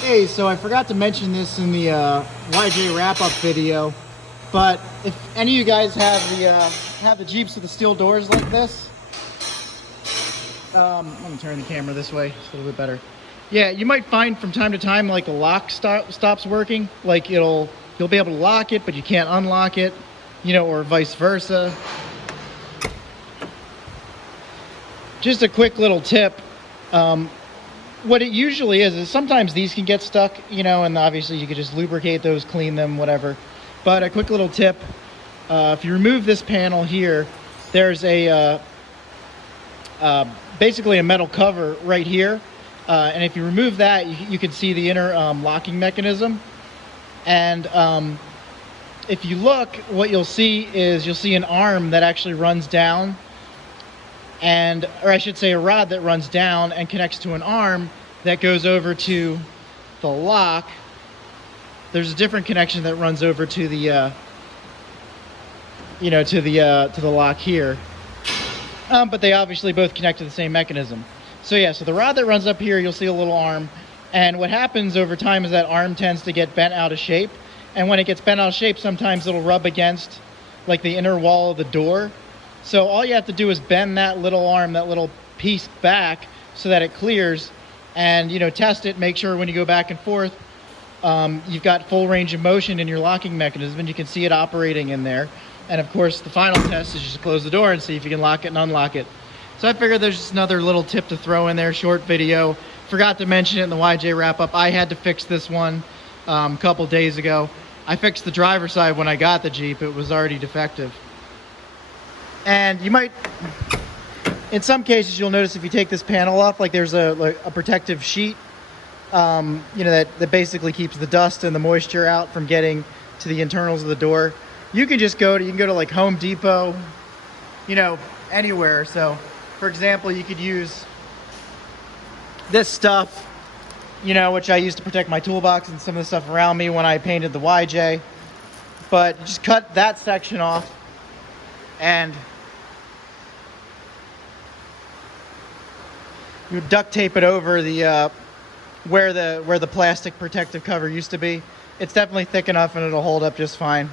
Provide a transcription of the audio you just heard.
Hey, so I forgot to mention this in the YJ wrap-up video, but if any of you guys have the Jeeps with the steel doors like this, let me turn the camera this way, it's a little bit better. Yeah, you might find from time to time like the lock stops working, like you'll be able to lock it, but you can't unlock it, you know, or vice versa. Just a quick little tip. What it usually is sometimes these can get stuck, you know, and obviously you could just lubricate those, clean them, whatever. But a quick little tip, if you remove this panel here, there's a basically a metal cover right here. And if you remove that, you can see the inner locking mechanism. And if you look, what you'll see an arm that actually runs down, or I should say a rod that runs down and connects to an arm that goes over to the lock. There's a different connection that runs over to the to the lock here, but they obviously both connect to the same mechanism. So yeah, so the rod that runs up here, you'll see a little arm, and what happens over time is that arm tends to get bent out of shape, and when it gets bent out of shape, sometimes it'll rub against like the inner wall of the door. So all you have to do is bend that little arm, that little piece back so that it clears, and test it, make sure when you go back and forth, you've got full range of motion in your locking mechanism and you can see it operating in there. And of course the final test is just to close the door and see if you can lock it and unlock it. So I figured there's just another little tip to throw in there, short video. Forgot to mention it in the YJ wrap up. I had to fix this one a couple days ago. I fixed the driver's side when I got the Jeep. It was already defective. And you might, in some cases, you'll notice if you take this panel off, like there's a protective sheet, that basically keeps the dust and the moisture out from getting to the internals of the door. You can just go to like Home Depot, anywhere. So, for example, you could use this stuff, which I used to protect my toolbox and some of the stuff around me when I painted the YJ. But just cut that section off and you duct tape it over the where the plastic protective cover used to be. It's definitely thick enough and it'll hold up just fine.